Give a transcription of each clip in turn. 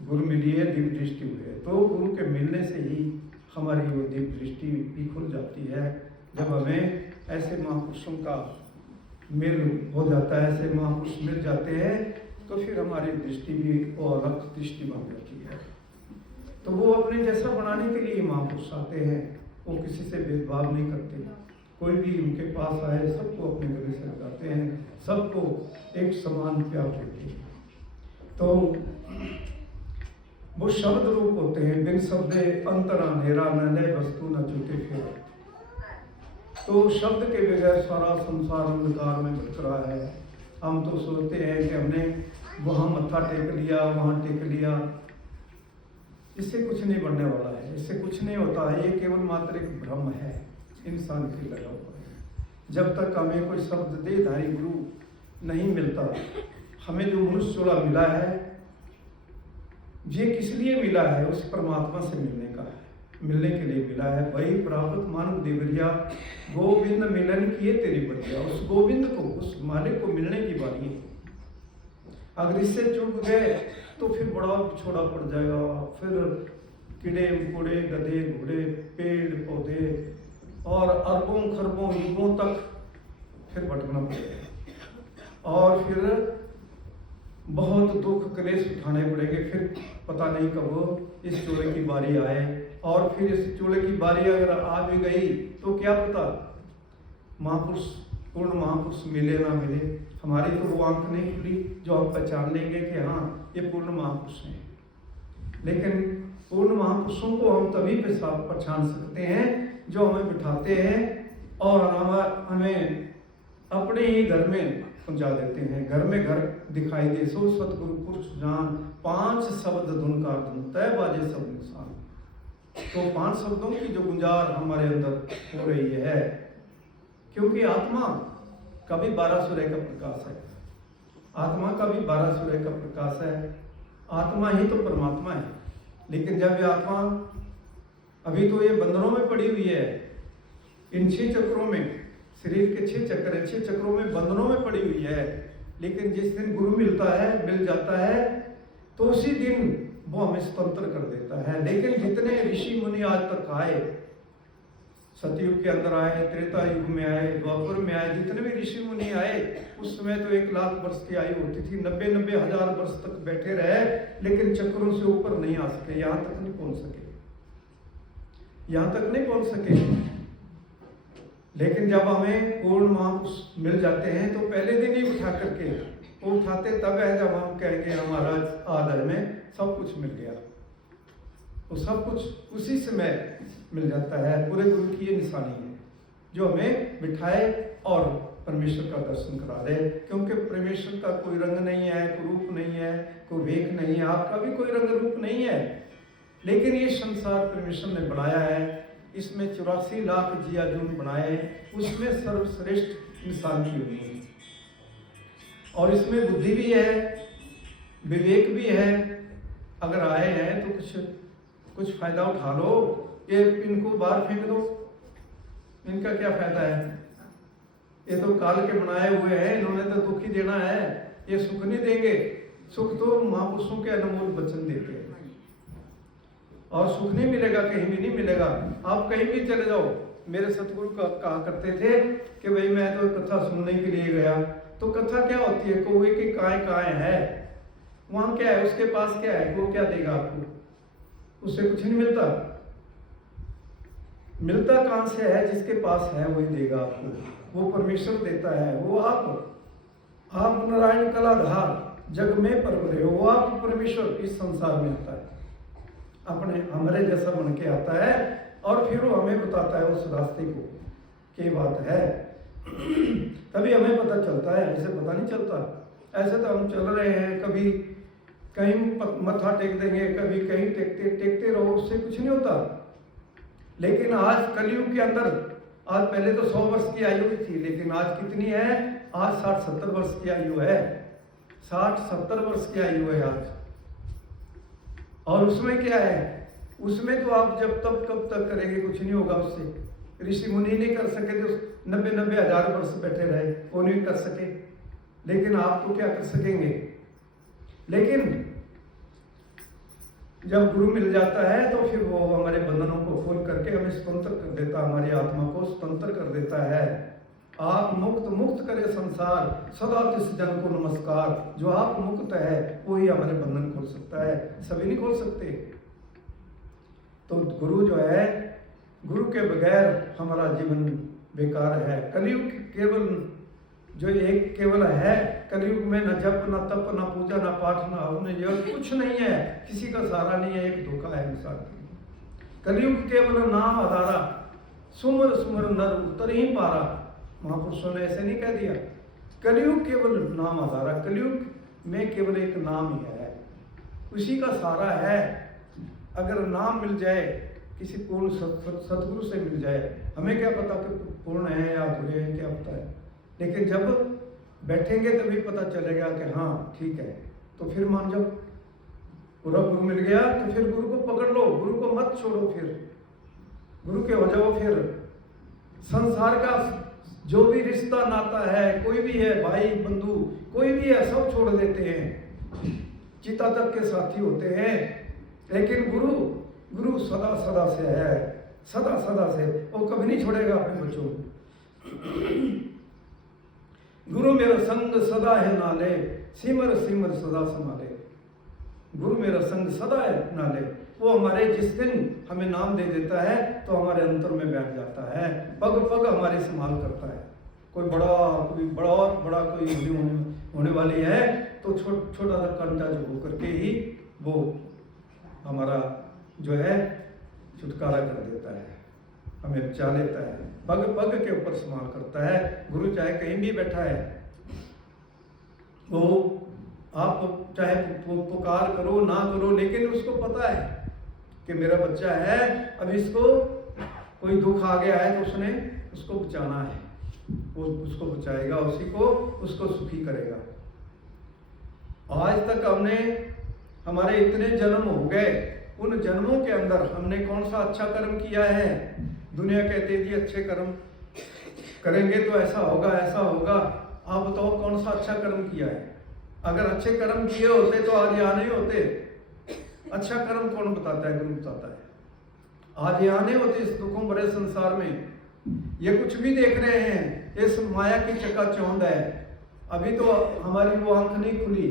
गुरु मिली है, दिव्य दृष्टि हुई है। तो गुरु के मिलने से ही हमारी वो दिव्य दृष्टि भी खुल जाती है। जब हमें ऐसे महापुरुषों का मिल हो जाता है, ऐसे महापुरुष मिल जाते हैं, तो फिर हमारी दृष्टि भी वो अलग दृष्टि बन जाती है। तो वो अपने जैसा बनाने के लिए महापुरुष आते हैं। वो किसी से भेदभाव नहीं करते, कोई भी उनके पास आए सबको अपने गले से लगाते हैं, सबको एक समान प्यार देते हैं। तो वो शब्द रूप होते हैं, बिन शब्दे अंतर अंधेरा न नए वस्तु न छूटे फिर। तो शब्द के बगैर सारा संसार अंधकार में भटक रहा है। हम तो सोचते हैं कि हमने वहाँ मत्था टेक लिया, वहाँ टेक लिया, इससे कुछ नहीं बनने वाला है, इससे कुछ नहीं होता है। ये केवल मात्र एक भ्रम है इंसान की लगा हुआ है। जब तक हमें कोई शब्द देहधारी गुरु नहीं मिलता, हमें जो मनुष्य चोला मिला है, ये किस लिए मिला है? उस परमात्मा से मिलने का है, मिलने के लिए मिला है। वही प्राप्त मानव देवरिया गोविंद मिलन किए तेरी बढ़िया। उस गोविंद को, उस मालिक को मिलने की बारी है। अगर इससे चूक गए तो फिर बड़ा छोड़ा पड़ जाएगा। फिर कीड़े मकोड़े, गधे घोड़े, पेड़ पौधे और अरबों खरबों युगों तक फिर भटकना पड़ेगा और फिर बहुत दुख क्लेश उठाने पड़ेंगे। फिर पता नहीं कब इस चोले की बारी आए, और फिर इस चोले की बारी अगर आ भी गई तो क्या पता महापुरुष, पूर्ण महापुरुष मिले ना मिले। हमारी तो वो आंख नहीं खुली जो हम पहचान लेंगे कि हाँ ये पूर्ण महापुरुष हैं। लेकिन पूर्ण महापुरुषों को हम तभी पहचान सकते हैं जो हमें बिठाते हैं और हमें अपने ही घर में पहुंचा देते हैं। घर में घर दिखाई दे सो सतगुरु पुरुष जान, 5 शब्द धुनकार धुन तय बाजे सब इंसान। तो 5 शब्दों की जो गुंजार हमारे अंदर हो रही है, क्योंकि आत्मा का भी 12 सूर्य का प्रकाश है, आत्मा का भी 12 सूर्य का प्रकाश है। आत्मा ही तो परमात्मा है। लेकिन जब ये आत्मा, अभी तो ये बंधनों में पड़ी हुई है, इन 6 चक्रों में, शरीर के 6 चक्र है, 6 चक्रों में बंधनों में पड़ी हुई है। लेकिन जिस दिन गुरु मिलता है, मिल जाता है, तो उसी दिन वो हमें स्वतंत्र कर देता है। लेकिन जितने ऋषि मुनि आज तक आए, सतयुग के अंदर आए, त्रेता युग में आए, द्वापर में आए, जितने भी ऋषि मुनि आए, उस समय तो 1 लाख वर्ष की आयु होती थी, 90 हजार वर्ष तक बैठे रहे, लेकिन चक्रों से ऊपर नहीं आ सके, यहाँ तक नहीं पहुंच सके, यहाँ तक नहीं पहुंच सके। लेकिन जब हमें पूर्ण महापुरुष मिल जाते हैं तो पहले दिन ही उठा करके वो उठाते तब है जब हम कहेंगे हमारा आज में सब कुछ मिल गया। वो सब कुछ उसी समय मिल जाता है। पूरे गुरु की ये निशानी है जो हमें बिठाए और परमेश्वर का दर्शन करा दे। क्योंकि परमेश्वर का कोई रंग नहीं है, कोई रूप नहीं है, कोई वेख नहीं है, आपका भी कोई रंग रूप नहीं है। लेकिन ये संसार परमेश्वर ने बनाया है, इसमें 84 लाख जिया जून बनाए, उसमें सर्वश्रेष्ठ इंसान की हुई है। और इसमें बुद्धि भी है, विवेक भी है। अगर आए हैं तो कुछ फायदा उठा लो, ये इनको बाहर फेंक दो, इनका क्या फायदा है? ये तो काल के बनाए हुए हैं, इन्होंने तो दुख ही देना है, ये सुख नहीं देंगे। सुख तो महापुरुषों के अनमोल वचन देते हैं, और सुख नहीं मिलेगा, कहीं भी नहीं मिलेगा। आप कहीं भी चले जाओ, मेरे सतगुरु कहा करते थे कि भाई मैं तो कथा सुनने के लिए गया, तो कथा क्या होती है? कौवे की काय है, वहां क्या है, उसके पास क्या है, वो क्या देगा आपको? उससे कुछ नहीं मिलता। मिलता कहां से है? जिसके पास है वही देगा आपको, वो परमेश्वर देता है। वो आप नारायण कलाधार जग में परवरे हो, वो आप परमेश्वर इस संसार में आता है, अपने हमारे जैसा बन के आता है, और फिर वो हमें बताता है उस रास्ते को क्या बात है। तभी हमें पता चलता है, ऐसे पता नहीं चलता। ऐसे तो हम चल रहे हैं, कभी कहीं मत्था टेक देंगे, कभी कहीं टेकते रहो, उससे कुछ नहीं होता। लेकिन आज कलयुग के अंदर, आज पहले तो 100 वर्ष की आयु थी, लेकिन आज कितनी है? आज 60-70 वर्ष की आयु है, 60-70 वर्ष की आयु है आज। और उसमें क्या है? उसमें तो आप जब तक कब तक करेंगे, कुछ नहीं होगा उससे। ऋषि मुनि नहीं कर सके जो 90-90 हजार वर्ष बैठे रहे, वो नहीं कर सके, लेकिन आप तो क्या कर सकेंगे? लेकिन जब गुरु मिल जाता है तो फिर वो हमारे बंधनों को खोल करके हमें स्वतंत्र कर देता, हमारी आत्मा को स्वतंत्र कर देता है। आप मुक्त मुक्त करे संसार, सदा तिस जन को नमस्कार। जो आप मुक्त है वही हमारे बंधन खोल सकता है, सभी नहीं खोल सकते। तो गुरु जो है, गुरु के बगैर हमारा जीवन बेकार है। कलयुग केवल जो एक केवल है, कलयुग में न जप न तप न पूजा न पाठ न हवन, यह कुछ नहीं है, किसी का सहारा नहीं है, एक धोखा है इंसान के। कलयुग केवल नाम आधारा, सुमर सुमर नर उतर ही पारा। महापुरुषों ने ऐसे नहीं कह दिया, कलयुग केवल नाम आधारा, कलयुग में केवल एक नाम ही है, उसी का सहारा है। अगर नाम मिल जाए, किसी पूर्ण सतगुरु से मिल जाए, हमें क्या पता कि पूर्ण है या बुरे हैं, क्या पता है, लेकिन जब बैठेंगे तभी पता चलेगा कि हाँ ठीक है। तो फिर मान जाओ, पूरा गुरु मिल गया तो फिर गुरु को पकड़ लो, गुरु को मत छोड़ो, फिर गुरु के हो जाओ। फिर संसार का जो भी रिश्ता नाता है, कोई भी है, भाई बंधु कोई भी है, सब छोड़ देते हैं, चिता तक के साथी होते हैं। लेकिन गुरु, गुरु सदा सदा से है, सदा सदा से, वो कभी नहीं छोड़ेगा अपने बच्चों को। गुरु मेरा संग सदा है नाले, सिमर सिमर सदा संभाले। गुरु मेरा संग सदा है नाले, वो हमारे जिस दिन हमें नाम दे देता है तो हमारे अंतर में बैठ जाता है, पग पग हमारे संभाल करता है। कोई बड़ा कोई होने वाली है तो छोटा सा कंटा जो हो करके ही वो हमारा जो है छुटकारा कर देता है, हमें बचा लेता है, पग पग के ऊपर संभाल करता है। गुरु चाहे कहीं भी बैठा है, वो आप चाहे पुकार करो ना करो, लेकिन उसको पता है कि मेरा बच्चा है, अब इसको कोई दुख आ गया है तो उसने उसको बचाना है, वो उसको बचाएगा, उसी को उसको सुखी करेगा। आज तक हमारे इतने जन्म हो गए, उन जन्मों के अंदर हमने कौन सा अच्छा कर्म किया है? दुनिया कहती थी अच्छे कर्म करेंगे तो ऐसा होगा ऐसा होगा। आप बताओ कौन सा अच्छा कर्म किया है? अगर अच्छे कर्म किए होते तो आज यहाँ नहीं होते। अच्छा कर्म कौन बताता है? गुरु बताता है। आज यहाँ नहीं होते इस दुखों भरे संसार में। ये कुछ भी देख रहे हैं, इस माया की चकाचौंध है। अभी तो हमारी वो आंख नहीं खुली,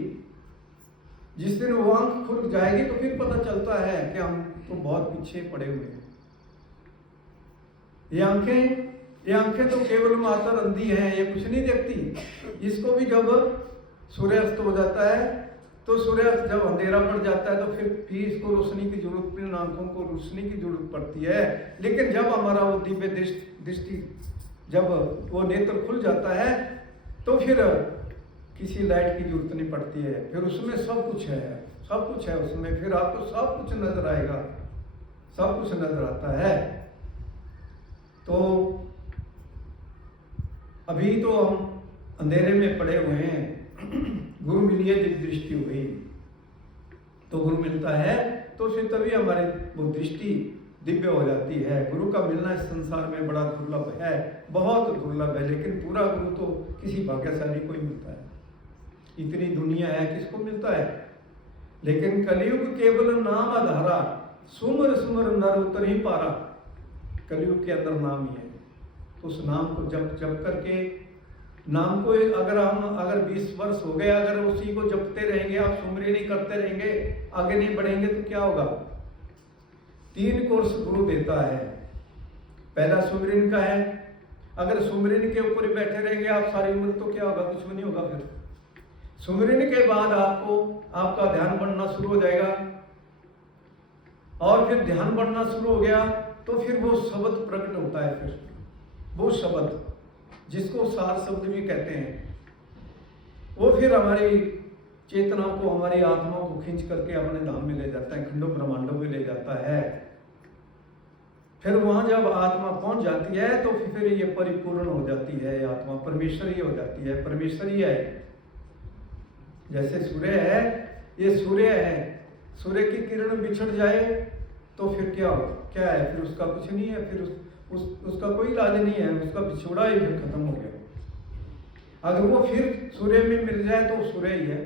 जिस दिन वो आंख खुल जाएगी तो फिर पता चलता है कि हम तो बहुत पीछे पड़े हुए हैं। ये आंखें तो केवल मात्र अंधी हैं, ये कुछ नहीं देखती। इसको भी जब सूर्यास्त हो जाता है तो सूर्यास्त जब अंधेरा पड़ जाता है तो फिर इसको रोशनी की जरूरत पड़ती, आंखों को रोशनी की जरूरत पड़ती है। लेकिन जब हमारा वो दिव्य दृष्टि जब वो नेत्र खुल जाता है तो फिर किसी लाइट की जरूरत नहीं पड़ती है, फिर उसमें सब कुछ है, सब कुछ है उसमें। फिर आपको सब कुछ नजर आएगा, सब कुछ नजर आता है। तो अभी तो हम अंधेरे में पड़े हुए हैं, गुरु मिलिए दिव्य दृष्टि हुई तो गुरु मिलता है तो फिर तभी हमारी वो दृष्टि दिव्य हो जाती है। गुरु का मिलना इस संसार में बड़ा दुर्लभ है, बहुत दुर्लभ है। लेकिन पूरा गुरु तो किसी भाग्यशाली को ही मिलता है। इतनी दुनिया है, किसको मिलता है? लेकिन कलयुग केवल नाम आधारा, सुमर सुमर नर उतर ही पारा। कलयुग के अंदर नाम ही है, तो उस नाम को जप करके, नाम को अगर 20 वर्ष हो गए, अगर उसी को जपते रहेंगे, आप सुमरी नहीं करते रहेंगे, आगे नहीं बढ़ेंगे तो क्या होगा? 3 कोर्स गुरु देता है। पहला सुमरिन का है, अगर सुमरिन के ऊपर बैठे रहेंगे आप सारी उम्र तो क्या होगा? कुछ भी नहीं होगा। फिर सुमरिन के बाद आपका ध्यान बढ़ना शुरू हो जाएगा, और फिर ध्यान बढ़ना शुरू हो गया तो फिर वो शब्द प्रकट होता है। फिर वो शब्द जिसको सार शब्द भी कहते हैं, वो फिर हमारी चेतना को, हमारी आत्मा को खींच करके अपने धाम में ले जाता है, खंडों ब्रह्मांडों में ले जाता है। फिर वहां जब आत्मा पहुंच जाती है तो फिर ये परिपूर्ण हो जाती है, आत्मा परमेश्वरी हो जाती है, परमेश्वरी है। जैसे सूर्य है, ये सूर्य है, सूर्य की किरण बिछड़ जाए तो फिर क्या है? फिर उसका कुछ नहीं है, फिर उसका कोई इलाज नहीं है, उसका बिछोड़ा ही फिर खत्म हो गया। अगर वो फिर सूर्य में मिल जाए तो सूर्य ही है,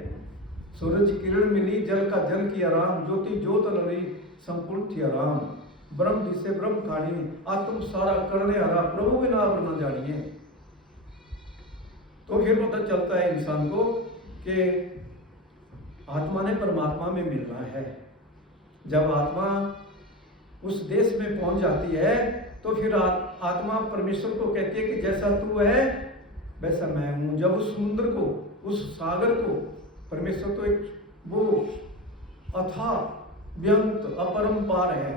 सूरज की किरण मिली, जल का जल किया राम, ज्योति ज्योत लड़ी, संपूर्ण किया राम। ब्रह्म जिसे ब्रह्म खानी, आत्म सारा करने हरा, प्रभु बिना आप न जानिए। तो फिर पता चलता है इंसान को कि आत्मा ने परमात्मा में मिलना है। जब आत्मा उस देश में पहुंच जाती है तो फिर आत्मा परमेश्वर को कहती है कि जैसा तू है वैसा मैं हूं। जब उस समुद्र को, उस सागर को, परमेश्वर तो एक वो अथाह व्यंत अपरंपार है,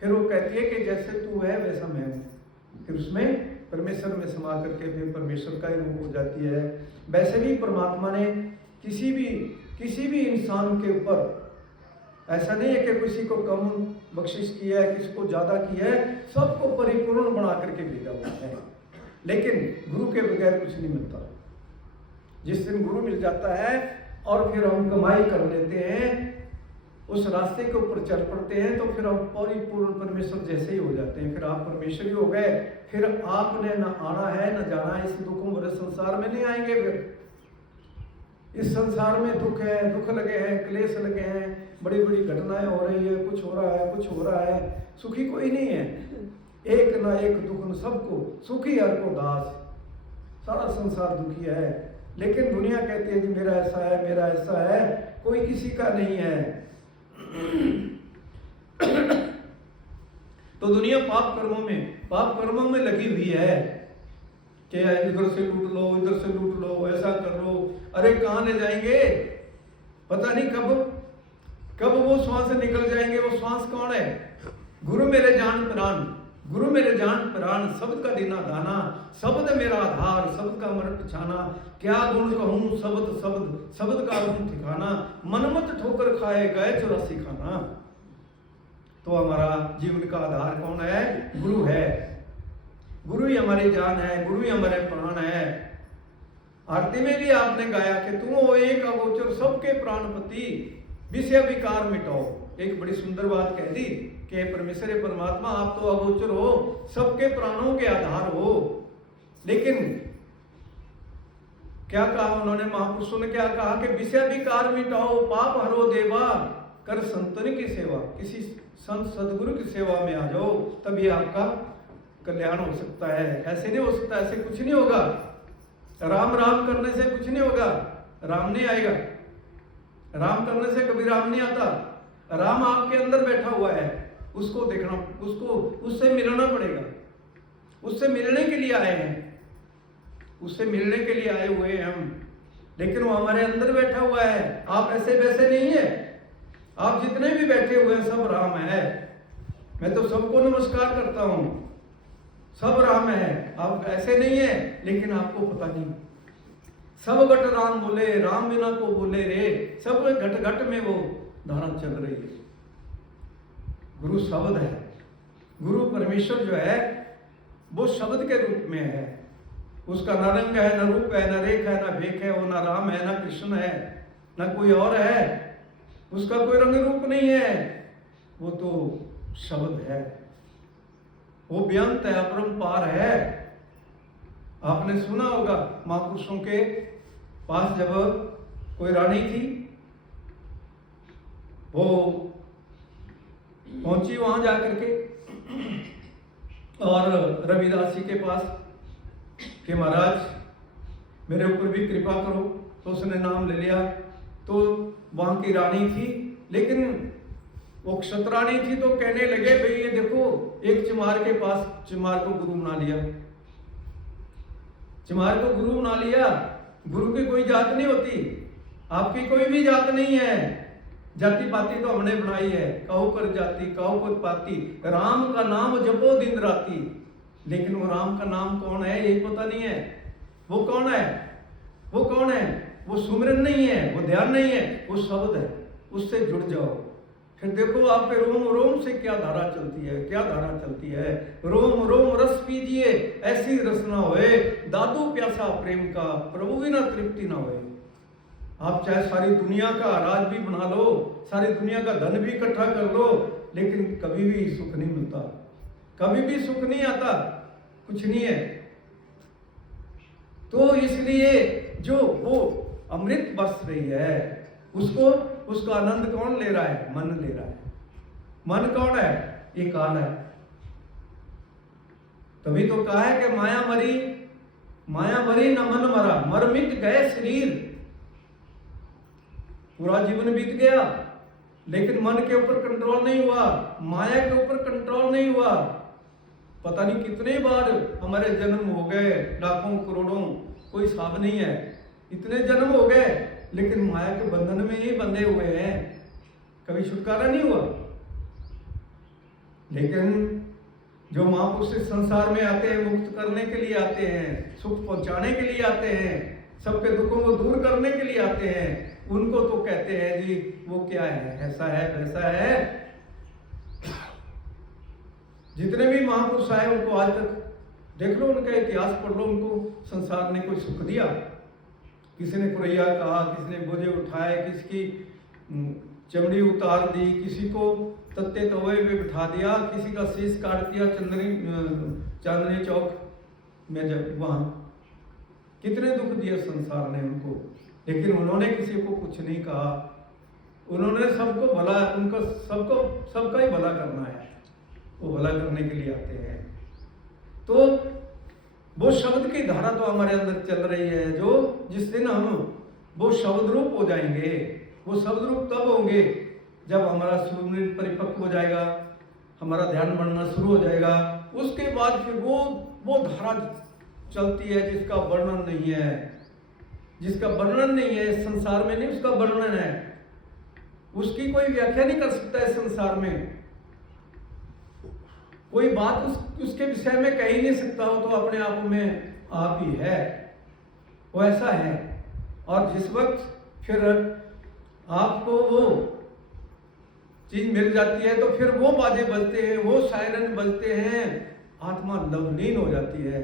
फिर वो कहती है कि जैसे तू है वैसा मैं हूं। फिर उसमें परमेश्वर में समा करके फिर परमेश्वर का ही रूप हो जाती है। वैसे भी परमात्मा ने किसी भी इंसान के ऊपर ऐसा नहीं है कि किसी को कम बख्शिश किया है, किसी को ज्यादा किया है, सबको परिपूर्ण बना करके भेजा हुआ है। लेकिन गुरु के बगैर कुछ नहीं मिलता। जिस दिन गुरु मिल जाता है और फिर हम कमाई कर लेते हैं, उस रास्ते के ऊपर चल पड़ते हैं, तो फिर हम परिपूर्ण परमेश्वर जैसे ही हो जाते हैं। फिर आप परमेश्वर ही हो गए। फिर आपने न आना है न जाना है, इस दुखों भरे संसार में नहीं आएंगे। फिर इस संसार में दुख है, दुख लगे हैं, क्लेश लगे हैं, बड़ी बड़ी घटनाएं हो रही है, कुछ हो रहा है, कुछ हो रहा है। सुखी कोई नहीं है, एक ना एक दुख न सबको, सुखी हर को दास। सारा संसार दुखी है, लेकिन दुनिया कहती है कि मेरा ऐसा है, मेरा ऐसा है, कोई किसी का नहीं है। तो दुनिया पाप कर्मों में लगी हुई है कि इधर से लूट लो, इधर से लूट लो, ऐसा कर लो। अरे कहाँ ले जाएंगे पता नहीं, कब वो श्वास निकल जाएंगे। वो श्वास कौन है? गुरु मेरे जान प्राण, गुरु मेरे जान प्राण, शब्द का दीना दाना, शब्द मेरा आधार, शब्द का मरण पिछाना। क्या गुण कहूँ शब्द का गुण ठिकाना, मनमत ठोकर खाए गए 84 खाना। तो हमारा जीवन का आधार कौन है? गुरु है। गुरु ही हमारी जान है, गुरु ही हमारे प्राण है। आरती में भी आपने गाया कि तुम हो एक अगोचर सबके प्राणपति, विषय विकार मिटाओ। एक बड़ी सुंदर बात कह दी कि परमेश्वर परमात्मा आप तो अगोचर हो, सबके प्राणों के आधार हो। लेकिन क्या कहा उन्होंने, महापुरुषों ने क्या कहा कि विषय विकार मिटाओ, पाप हरो देवा, कर संतन की सेवा। किसी संत सदगुरु की सेवा में आ जाओ, तभी आपका कल्याण हो सकता है। ऐसे नहीं हो सकता, ऐसे कुछ नहीं होगा। राम राम करने से कुछ नहीं होगा, राम नहीं आएगा। राम करने से कभी राम नहीं आता। राम आपके अंदर बैठा हुआ है, उसको देखना, उससे मिलना पड़ेगा। उससे मिलने के लिए आए हैं, उससे मिलने के लिए आए हुए हैं हम, लेकिन वो हमारे अंदर बैठा हुआ है। आप ऐसे वैसे नहीं है, आप जितने भी बैठे हुए हैं सब राम है। मैं तो सबको नमस्कार करता हूं, सब राम है। आप ऐसे नहीं है, लेकिन आपको पता नहीं। सब घट राम बोले, राम बिना को बोले रे, सब घट घट में वो धारा चल रही है। गुरु शब्द है, गुरु परमेश्वर जो है वो शब्द के रूप में है। उसका न रंग है, न रूप है, न रेख है, न भेख है। वो न राम है, न कृष्ण है, न कोई और है। उसका कोई रंग रूप नहीं है, वो तो शब्द है। वो व्यंत है, अपरंपार है। आपने सुना होगा महापुरुषों के पास जब कोई रानी थी, वो पहुंची वहां जाकर के और रविदास जी के पास कि महाराज मेरे ऊपर भी कृपा करो। तो उसने नाम ले लिया। तो वहां की रानी थी, लेकिन वो क्षत्राणी थी। तो कहने लगे भाई ये देखो, एक चमार के पास चमार को गुरु बना लिया, चमार को गुरु बना लिया। गुरु की कोई जात नहीं होती, आपकी कोई भी जात नहीं है। जाति पाति तो हमने बनाई है, काहू कर जाति काहू कर पाती, राम का नाम जपो दिन राती। लेकिन वो राम का नाम कौन है यही पता नहीं है। वो कौन है? वो कौन है? वो सुमिरन नहीं है, वो ध्यान नहीं है, वो शब्द है। उससे जुड़ जाओ, फिर देखो आपके रोम रोम से क्या धारा चलती है, क्या धारा चलती है। रोम रोम रस पीजिए, ऐसी रस ना होए, दादू प्यासा प्रेम का, प्रभु बिना तृप्ति ना होए। आप चाहे सारी दुनिया का राज भी बना लो, सारी दुनिया का धन भी इकट्ठा कर लो, लेकिन कभी भी सुख नहीं मिलता, कभी भी सुख नहीं आता, कुछ नहीं है। तो इसलिए जो वो अमृत बरस रही है, उसको उसका आनंद कौन ले रहा है? मन ले रहा है। मन कौन है? ये काल है। तभी तो कहा है कि माया मरी न मन मरा, मर मिट गए शरीर। पूरा जीवन बीत गया लेकिन मन के ऊपर कंट्रोल नहीं हुआ, माया के ऊपर कंट्रोल नहीं हुआ। पता नहीं कितने बार हमारे जन्म हो गए, लाखों करोड़ों, कोई हिसाब नहीं है। इतने जन्म हो गए लेकिन माया के बंधन में ही बंधे हुए हैं, कभी छुटकारा नहीं हुआ। लेकिन जो महापुरुष इस संसार में आते हैं, मुक्त करने के लिए आते हैं, सुख पहुंचाने के लिए आते हैं, सबके दुखों को दूर करने के लिए आते हैं, उनको तो कहते हैं जी वो क्या है, ऐसा है वैसा है। जितने भी महापुरुष आए उनको आज तक देख लो, उनका इतिहास पढ़ लो, उनको संसार ने कोई सुख दिया? किसी ने कुरैया कहा, किसी ने बोझे उठाए, किसी की चमड़ी उतार दी, किसी को तत्ते तवे पे बिठा दिया, किसी का शीश काट दिया चांदनी चौक में, जब वहां कितने दुख दिए संसार ने उनको, लेकिन उन्होंने किसी को कुछ नहीं कहा। उन्होंने सबको भला, उनको सबका ही भला करना है, वो भला करने के लिए आते हैं। तो वो शब्द की धारा तो हमारे अंदर चल रही है, जो जिस दिन हम वो शब्द रूप हो जाएंगे, वो शब्द रूप तब होंगे जब हमारा सूर्य परिपक्व हो जाएगा, हमारा ध्यान बढ़ना शुरू हो जाएगा। उसके बाद फिर वो धारा चलती है जिसका वर्णन नहीं है, जिसका वर्णन नहीं है इस संसार में, नहीं उसका वर्णन है, उसकी कोई व्याख्या नहीं कर सकता है संसार में, कोई बात उसके विषय में कह ही नहीं सकता हो, तो अपने आप में आप ही है, वो ऐसा है। और जिस वक्त फिर आपको वो चीज मिल जाती है तो फिर वो बाजे बजते हैं, वो सायरन बजते हैं, आत्मा लवलीन हो जाती है,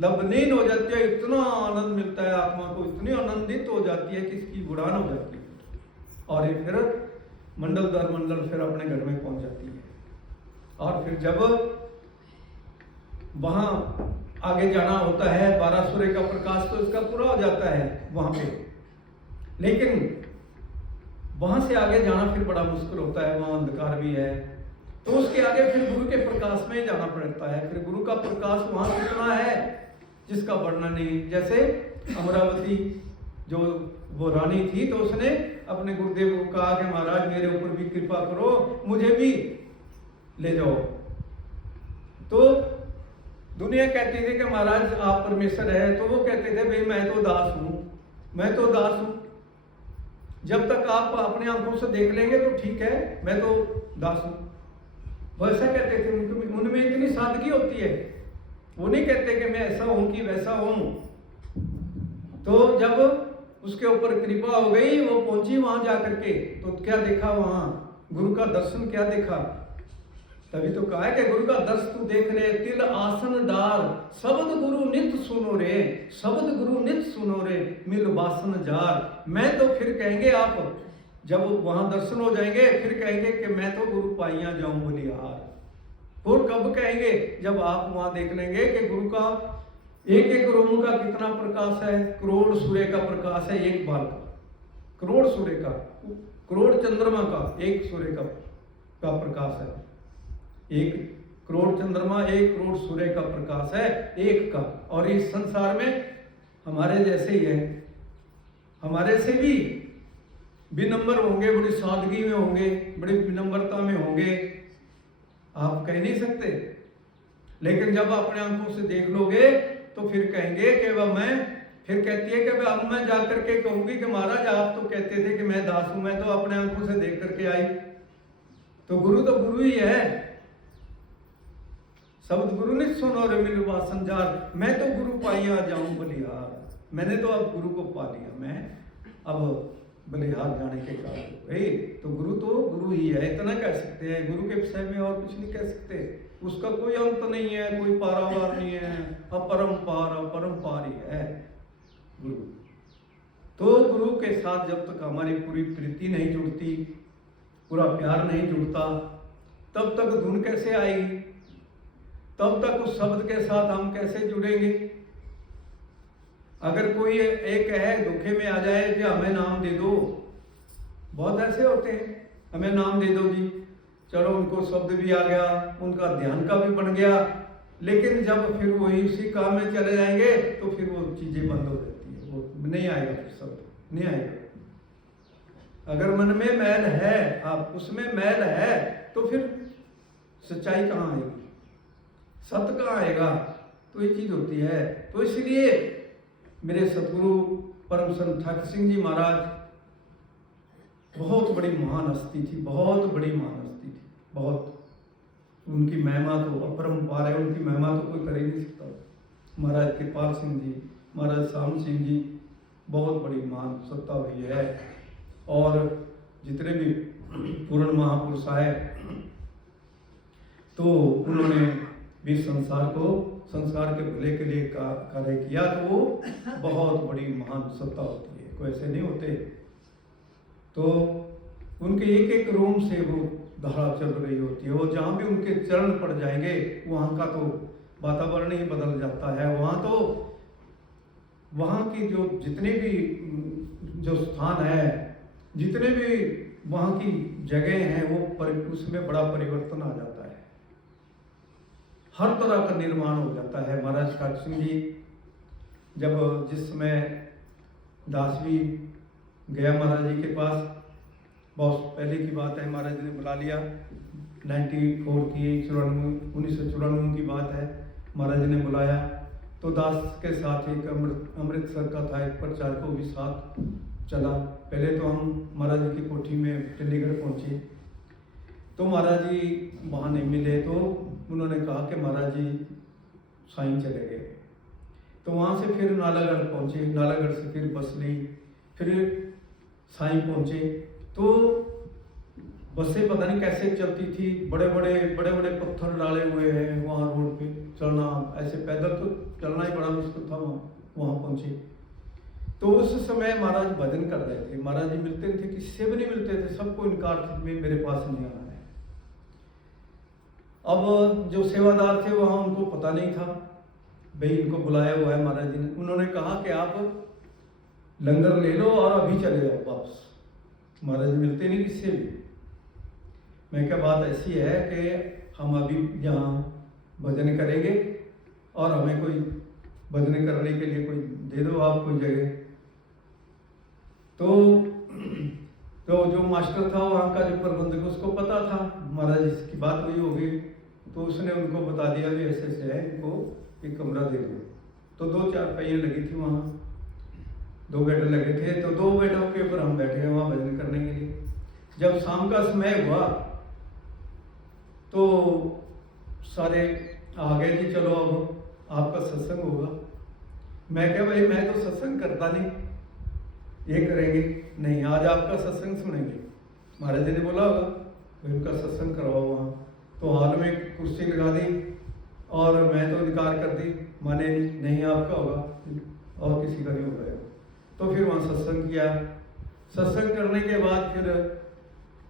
लवलीन हो जाती है, इतना आनंद मिलता है आत्मा को, इतनी आनंदित हो जाती है कि इसकी उड़ान हो जाती है, और ये फिर मंडल दर मंडल फिर अपने घर में पहुंच जाती है। और फिर जब वहां आगे जाना होता है, 12 सूर्य का प्रकाश तो इसका पूरा हो जाता है वहां पे, लेकिन वहां से आगे जाना फिर बड़ा मुश्किल होता है, वहां अंधकार भी है, तो उसके आगे फिर गुरु के प्रकाश में जाना पड़ता है। फिर गुरु का प्रकाश वहां कितना है जिसका वर्णन नहीं। जैसे अमरावती जो वो रानी थी, तो उसने अपने गुरुदेव को कहा कि महाराज मेरे ऊपर भी कृपा करो, मुझे भी ले जाओ। तो दुनिया कहती थी कि महाराज आप परमेश्वर है, तो वो कहते थे भाई मैं तो दास हूं, मैं तो दास हूं, जब तक आप अपने आंखों से देख लेंगे तो ठीक है, मैं तो दास हूं। वैसा कहते थे, उनमें इतनी सादगी होती है, वो नहीं कहते कि मैं ऐसा हूं कि वैसा हूं। तो जब उसके ऊपर कृपा हो गई, वो पहुंची वहां जाकर के, तो क्या देखा वहां? गुरु का दर्शन क्या देखा? तभी तो कहा है कि गुरु का दर्श तू देख रे, तिल आसन डार, शब्द गुरु नित सुनो रे, शब्द गुरु नित सुनो रे, मिल बासन जार। मैं तो फिर कहेंगे आप जब वहां दर्शन हो जाएंगे, फिर कहेंगे कि मैं तो गुरु पाइया जाऊं बलिहार। और कब कहेंगे? जब आप वहां देख लेंगे कि गुरु का एक एक रोम का कितना प्रकाश है, करोड़ सूर्य का प्रकाश है एक बाल का, करोड़ सूर्य का, करोड़ चंद्रमा का एक सूर्य का प्रकाश है, एक करोड़ चंद्रमा एक करोड़ सूर्य का प्रकाश है एक का। और इस संसार में हमारे जैसे ही है, हमारे से भी विनम्र होंगे, बड़ी सादगी में होंगे, बड़ी विनम्रता में होंगे, आप कह नहीं सकते। लेकिन जब अपने आंखों से देख लोगे तो फिर कहेंगे कि वह मैं, फिर कहती है कि अब मैं जाकर के कहूंगी कि महाराज आप तो कहते थे कि मैं दास हूं, मैं तो अपने आंखों से देख करके आई। तो गुरु ही है, शब्द गुरु ने सुनो रे मिल वासन जार, मैं तो गुरु पाइया जाऊं बलिहार। मैंने तो अब गुरु को पा लिया, मैं अब बलिहार जाने के कारण भाई, तो गुरु ही है, इतना कह सकते हैं। गुरु के विषय में और कुछ नहीं कह सकते, उसका कोई अंत नहीं है, कोई पारावार नहीं है, अपरंपार ही है गुरु। तो गुरु के साथ जब तक हमारी पूरी प्रीति नहीं जुड़ती, पूरा प्यार नहीं जुड़ता, तब तक धुन कैसे आएगी, तब तक उस शब्द के साथ हम कैसे जुड़ेंगे। अगर कोई एक है धोखे में आ जाए कि हमें नाम दे दो, बहुत ऐसे होते हैं, हमें नाम दे दो जी, चलो उनको शब्द भी आ गया, उनका ध्यान का भी बन गया, लेकिन जब फिर वही उसी काम में चले जाएंगे तो फिर वो चीज़ें बंद हो जाती है, वो नहीं आएगा, फिर शब्द नहीं आएगा। अगर मन में मैल है, आप उसमें मैल है, तो फिर सच्चाई कहाँ आएगी, सत्य कहाँ आएगा? तो ये चीज़ होती है। तो इसलिए मेरे सतगुरु परम संत ठाकुर सिंह जी महाराज बहुत बड़ी महान हस्ती थी, बहुत बड़ी महान हस्ती थी, बहुत। उनकी महिमा तो अपरंपार है, उनकी महिमा तो कोई कर ही नहीं सकता। महाराज कृपाल सिंह जी, महाराज श्याम सिंह जी, बहुत बड़ी महान सत्ता हुई है। और जितने भी पूर्ण महापुरुष आए तो उन्होंने भी संसार के भले के लिए कार्य किया, तो वो बहुत बड़ी महान सत्ता होती है, कोई ऐसे नहीं होते। तो उनके एक एक रोम से वो धारा चल रही होती है, वो जहाँ भी उनके चरण पड़ जाएंगे वहाँ का तो वातावरण ही बदल जाता है। वहाँ की जो जितने भी जो स्थान है, जितने भी वहाँ की जगह हैं, वो उसमें बड़ा परिवर्तन आ जाता है, हर तरह का निर्माण हो जाता है। महाराज ठाकुर सिंह जी जब जिस समय दासवी गया महाराज जी के पास, बहुत पहले की बात है, महाराज जी ने बुला लिया, 94 की 1994 की बात है, महाराज जी ने बुलाया तो दास के साथ एक अमृतसर का था एक प्रचार को भी साथ चला। पहले तो हम महाराज जी की कोठी में चंडीगढ़ पहुँचे, तो महाराज जी वहाँ नहीं मिले, तो उन्होंने कहा कि महाराज जी साईं चले गए। तो वहाँ से फिर नालागढ़ पहुँचे, नालागढ़ से फिर बस ली, फिर साईं पहुँचे। तो बसें पता नहीं कैसे चलती थी, बड़े बड़े पत्थर डाले हुए हैं वहाँ रोड पे, चलना ऐसे पैदल तो चलना ही बड़ा मुश्किल था। वहाँ पहुँचे तो उस समय महाराज भजन कर रहे थे। महाराज जी मिलते थे, किसी से भी नहीं मिलते थे, सबको इनकार था कि मेरे पास नहीं आना है। अब जो सेवादार थे वहाँ उनको पता नहीं था भाई इनको बुलाया हुआ है महाराज जी ने। उन्होंने कहा कि आप लंगर ले लो और अभी चले जाओ वापस। महाराज जी मिलते नहीं किससे भी। मैं क्या बात ऐसी है कि हम अभी यहाँ भजन करेंगे और हमें कोई भजन करने के लिए कोई दे दो आप कोई जगह। तो जो मास्टर था वहाँ का जो प्रबंधक, उसको पता था महाराज जी की बात हुई होगी, तो उसने उनको बता दिया कि ऐसे ऐसे है, इनको एक कमरा दे दो। तो 2-4 पहिए लगी थी वहाँ, 2 बेड लगे थे, तो 2 बेडों के ऊपर हम बैठे हैं वहाँ भजन करने के लिए। जब शाम का समय हुआ तो सारे आ गए कि चलो अब आपका सत्संग होगा। मैं क्या भाई मैं तो सत्संग करता नहीं, ये करेंगे नहीं, आज आपका सत्संग सुनेंगे। महाराज जी ने बोला होगा भाई उनका सत्संग करवाओ वहाँ। तो हॉल में कुर्सी लगा दी और मैं तो इनकार कर दी, माने नहीं आपका होगा और किसी का नहीं होगा। तो फिर वहाँ सत्संग किया। सत्संग करने के बाद फिर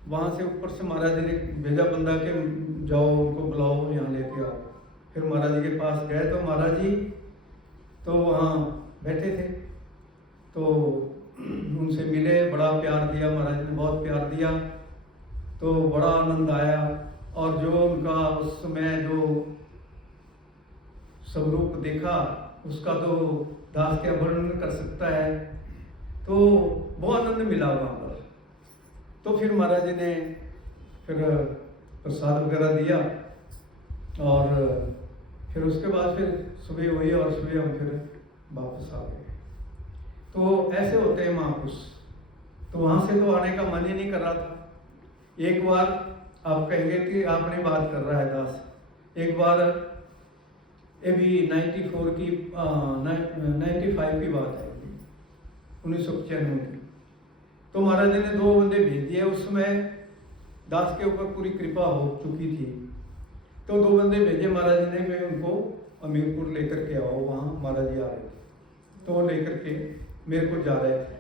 वहाँ से ऊपर से महाराज जी ने भेजा बंदा के जाओ उनको बुलाओ यहाँ लेके आओ। फिर महाराज जी के पास गए तो महाराज जी तो वहाँ बैठे थे, तो उनसे मिले, बड़ा प्यार दिया महाराज ने, बहुत प्यार दिया। तो बड़ा आनंद आया और जो उनका उस समय जो स्वरूप देखा उसका तो दास क्या वर्णन कर सकता है। तो बहुत आनंद मिला वहाँ पर। तो फिर महाराज जी ने फिर प्रसाद वगैरह दिया और फिर उसके बाद फिर सुबह हुई और सुबह हम फिर वापस आ गए। तो ऐसे होते हैं महापुरुष। तो वहाँ से तो आने का मन ही नहीं कर रहा था। एक बार आप कहेंगे कि आपने बात कर रहा है दास, एक बार ये भी 94 की 95 की बात है, 1995 की। तो महाराज जी ने 2 बंदे भेज दिए। उस समय दास के ऊपर पूरी कृपा हो चुकी थी। तो 2 बंदे भेजे महाराज जी ने, मैं उनको अमीरपुर लेकर के आओ, वहाँ महाराज जी आ रहे थे। तो वो लेकर के मेरे को जा रहे थे।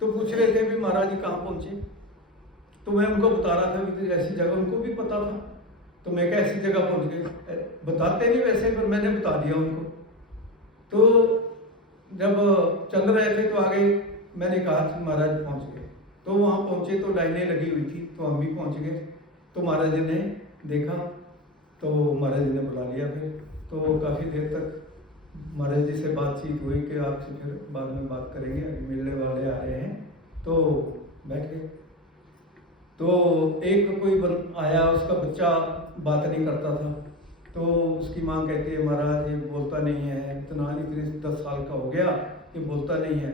तो पूछ रहे थे भी महाराज जी कहाँ पहुँचे। तो मैं उनको बता रहा था कि ऐसी जगह, उनको भी पता था। तो मैं क्या ऐसी जगह पहुँच गए, बताते नहीं वैसे, पर मैंने बता दिया उनको। तो जब चल रहे थे तो आगे मैंने कहा कि महाराज पहुँच गए। तो वहाँ पहुँचे तो लाइनें लगी हुई थी, तो हम भी पहुँच गए। तो महाराज जी ने देखा, तो महाराज जी ने बुला लिया। फिर तो काफ़ी देर तक महाराज जी से बातचीत हुई कि आपसे फिर बाद में बात करेंगे, अभी मिलने वाले आ रहे हैं। तो बैठ गए। तो एक कोई आया, उसका बच्चा बात नहीं करता था। तो उसकी माँ कहती है, महाराज ये बोलता नहीं है, इतने 10 साल का हो गया, ये बोलता नहीं है।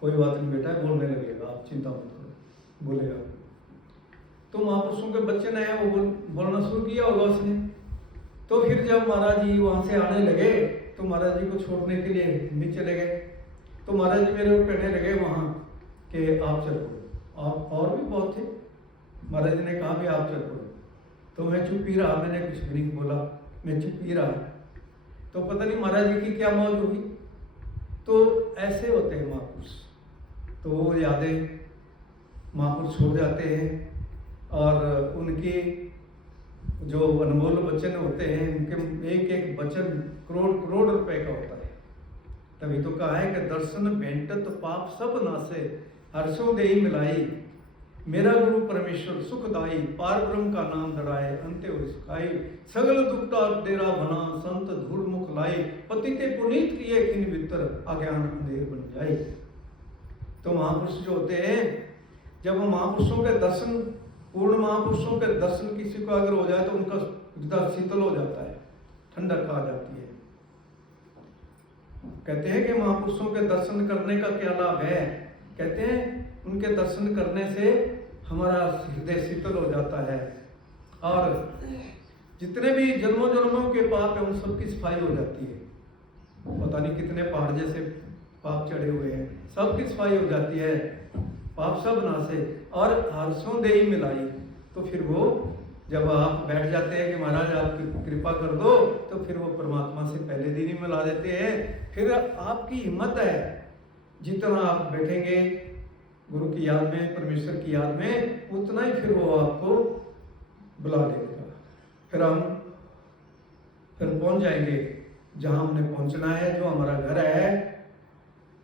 कोई बात नहीं बेटा, बोलने लगेगा, आप चिंता मत करो, बोलेगा। तो महापुरुषों के बच्चे ने वो बोलना शुरू किया होगा उसने। तो फिर जब महाराज जी वहाँ से आने लगे तो महाराज जी को छोड़ने के लिए भी चले गए। तो महाराज जी मेरे को कहने लगे वहाँ कि आप चल पड़ो, आप और भी बहुत थे। महाराज जी ने कहा भी आप चल पड़ो। तो मैं चुप ही रहा, मैंने कुछ भी नहीं बोला, मैं चुप ही रहा। तो पता नहीं महाराज जी की क्या मौज होगी। तो ऐसे होते हैं महापुरुष, तो वो यादें महापुरुष छोड़ जाते हैं, और उनकी जो अनमोल वचन होते हैं, उनके एक एक वचन करोड़ करोड़ रुपए का होता है। तभी तो कहा है कि दर्शन भेंटत पाप सब नासे, हर्षों देहि मिलाई, मेरा गुरु परमेश्वर सुखदाई, पार ब्रह्म का नाम धराए, अंत्य हो सुखाई, सगल दुखता डेरा बना, संत धूल मुख लाई, पतिते पुनीत किए किन भीतर, अज्ञान अंधेर बन जाए। तो महापुरुष जो होते हैं, जब हम महापुरुषों के दर्शन, पूर्ण महापुरुषों के दर्शन किसी को अगर हो जाए तो उनका हृदय शीतल हो जाता है, ठंडक आ जाती है। कहते हैं कि महापुरुषों के दर्शन करने का क्या लाभ है? कहते हैं उनके दर्शन करने से हमारा हृदय शीतल हो जाता है, और जितने भी जन्मों जन्मों के पाप है उन सब की सफाई हो जाती है। पता नहीं कितने पहाड़ जैसे पाप चढ़े हुए हैं, सब की सफाई हो जाती है, पाप सब नासे, और हर्षों देहि मिलाई। तो फिर वो जब आप बैठ जाते हैं कि महाराज आपकी कृपा कर दो, तो फिर वो परमात्मा से पहले दिन ही मिला देते हैं। फिर आपकी हिम्मत है, जितना आप बैठेंगे गुरु की याद में, परमेश्वर की याद में, उतना ही फिर वो आपको बुला लेगा। फिर हम पहुंच जाएंगे जहां हमने पहुंचना है, जो हमारा घर है,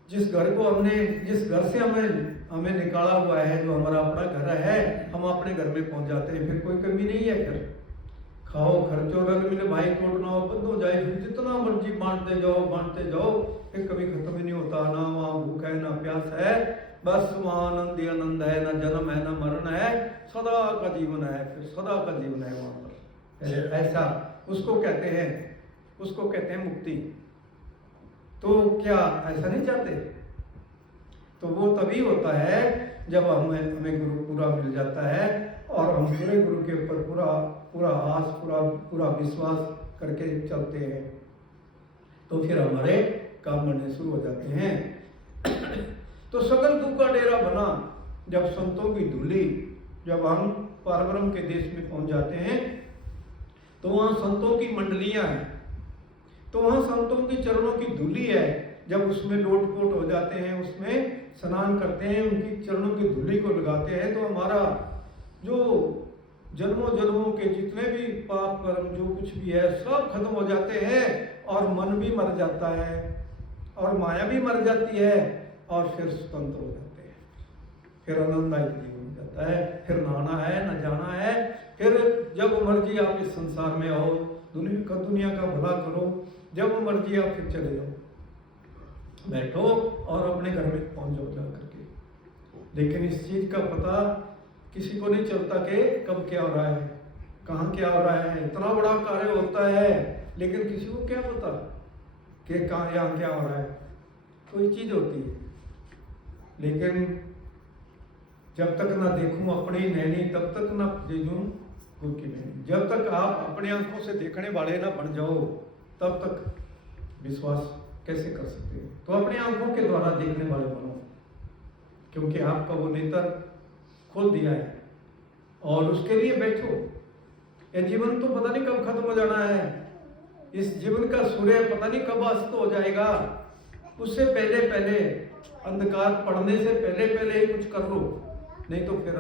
जिस घर को हमने, जिस घर से हमें निकाला हुआ है, जो हमारा अपना घर है, हम अपने घर में पहुंच जाते हैं। फिर कोई कमी नहीं है। फिर खाओ खर्चो रंग मिले भाई टोट ना हो, बंद हो जाए, फिर जितना मर्जी बांटते जाओ, फिर कभी खत्म ही नहीं होता। ना वहाँ भूख है ना प्यास है, बस वहाँ आनंद ही आनंद है, ना जन्म है ना मरण है, सदा का जीवन है। फिर सदा का जीवन है वहाँ पर, ऐसा उसको कहते हैं मुक्ति। तो क्या ऐसा नहीं चाहते? तो वो तभी होता है जब हमें गुरु पूरा मिल जाता है, और हम पूरे गुरु के ऊपर पूरा आस, पूरा विश्वास करके चलते हैं, तो फिर हमारे काम बनने शुरू हो जाते हैं। तो सकल दुख का डेरा बना जब संतों की धूली, जब हम पारब्रह्म के देश में पहुंच जाते हैं, तो वहाँ संतों की मंडलियां हैं, तो वहाँ संतों की चरणों की धूली है। जब उसमें लोटपोट हो जाते हैं, उसमें स्नान करते हैं, उनकी चरणों की धूली को लगाते हैं, तो हमारा जो जन्मों जन्मों के जितने भी पाप कर्म जो कुछ भी है सब खत्म हो जाते हैं, और मन भी मर जाता है, और माया भी मर जाती है, और फिर स्वतंत्र हो जाते हैं। फिर आनंददायक जीवन हो जाता है। फिर नहाना है न जाना है, फिर जब मर्जी आप इस संसार में आओ, दुनिया का भला करो, जब मर्जी आप फिर चले जाओ, बैठो और अपने घर में पहुंच जाओ जा करके। लेकिन इस चीज का पता किसी को नहीं चलता कि कब क्या हो रहा है, कहाँ क्या हो रहा है। इतना बड़ा कार्य होता है, लेकिन किसी को क्या पता कि कहाँ यहाँ क्या हो रहा है। कोई चीज होती है, लेकिन जब तक ना देखूं अपनी नैनी, तब तक ना देखूं गुरु की नैनी। जब तक आप अपनी आंखों से देखने वाले ना बन जाओ, तब तक विश्वास कैसे कर सकते हैं? तो अपनी आंखों के द्वारा देखने वाले बनो, क्योंकि आपका वो नेत्र खोल दिया है, और उसके लिए बैठो। यह जीवन तो पता नहीं कब खत्म हो जाना है, इस जीवन का सूर्य पता नहीं कब अस्त हो जाएगा। उससे पहले अंधकार पड़ने से पहले ही कुछ कर लो, नहीं तो फिर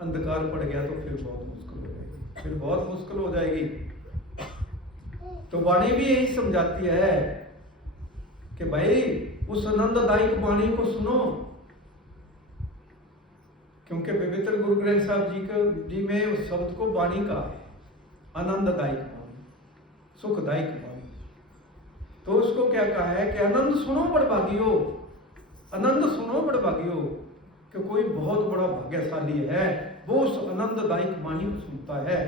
अंधकार पड़ गया तो फिर बहुत मुश्किल हो जाएगी। तो वाणी भी यही समझाती है कि भाई उस आनंददायक वाणी को सुनो क्योंकि पवित्र गुरु ग्रंथ साहब जी में उस शब्द को वाणी का है, आनंददायक वाणी, सुखदायक वाणी। तो उसको क्या कहा है कि आनंद सुनो बड़भागियो, आनंद सुनो बड़भागियो, कि कोई बहुत बड़ा भाग्यशाली है वो उस आनंददायक वाणी को सुनता है।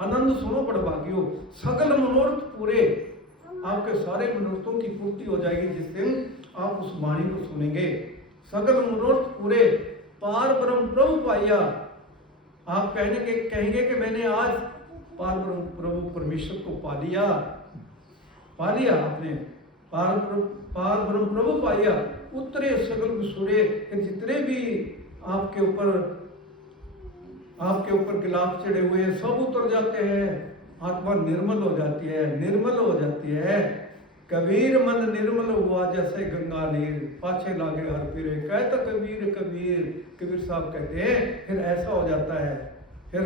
आनंद सुनो बड़भागियो, सकल मनोरथ पूरे, आपके सारे मनोरथों की पूर्ति हो जाएगी जिस दिन आप उस वाणी को सुनेंगे। सकल मनोरथ पूरे, पार ब्रह्म प्रभु पाया। आप कहेंगे कि मैंने आज पार ब्रह्म प्रभु परमेश्वर को पा लिया आपने, पार ब्रह्म प्रभु पाया। उतरे सगल सूर्य, जितने भी आपके ऊपर गिलाफ चढ़े हुए हैं सब उतर जाते हैं, आत्मा निर्मल हो जाती है, निर्मल हो जाती है। कबीर मन निर्मल हुआ जैसे गंगा नीर, पाछे लागे हर फिरे, कहता कबीर कबीर, कबीर साहब कहते हैं। फिर ऐसा हो जाता है, फिर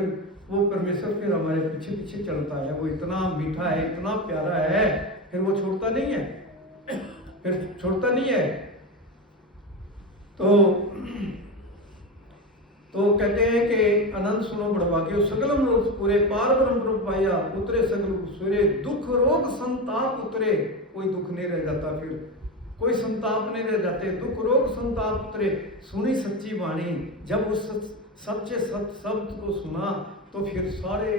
वो परमेश्वर फिर हमारे पीछे पीछे चलता है। वो इतना मीठा है, इतना प्यारा है, फिर वो छोड़ता नहीं है, फिर छोड़ता नहीं है। तो कहते हैं कि आनंद सुनो बड़भागियो, सकल मनोरथ पूरे, पार ब्रह्म प्रभु पाया। उतरे सगल सूर्य, दुख रोग संताप उतरे, कोई दुख नहीं रह जाता, फिर कोई संताप नहीं रह जाते। दुख रोग संताप उतरे, सुनी सच्ची वाणी। जब उस सच्चे सत्य शब्द को सुना तो फिर सारे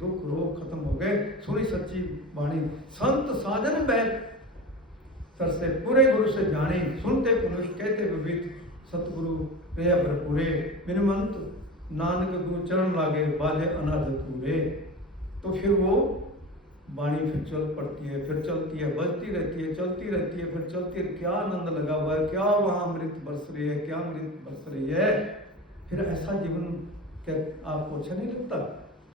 दुख रोग खत्म हो गए। सुनी सच्ची वाणी, संत साजन बैठ तरसे, पूरे गुरु से जाने, सुनते पुनः कहते विविध, सतगुरु प्रिय भरपूरे, बिनमंत नानक गुरु चरण लागे, बाजे अनाथ पूरे। तो फिर वो वाणी फिर चल पड़ती है, फिर चलती है, बजती रहती है, चलती रहती है, फिर चलती है। क्या आनंद लगा हुआ है, क्या वहाँ अमृत बरस रही है, क्या अमृत बरस रही है। फिर ऐसा जीवन क्या आपको अच्छा नहीं लगता?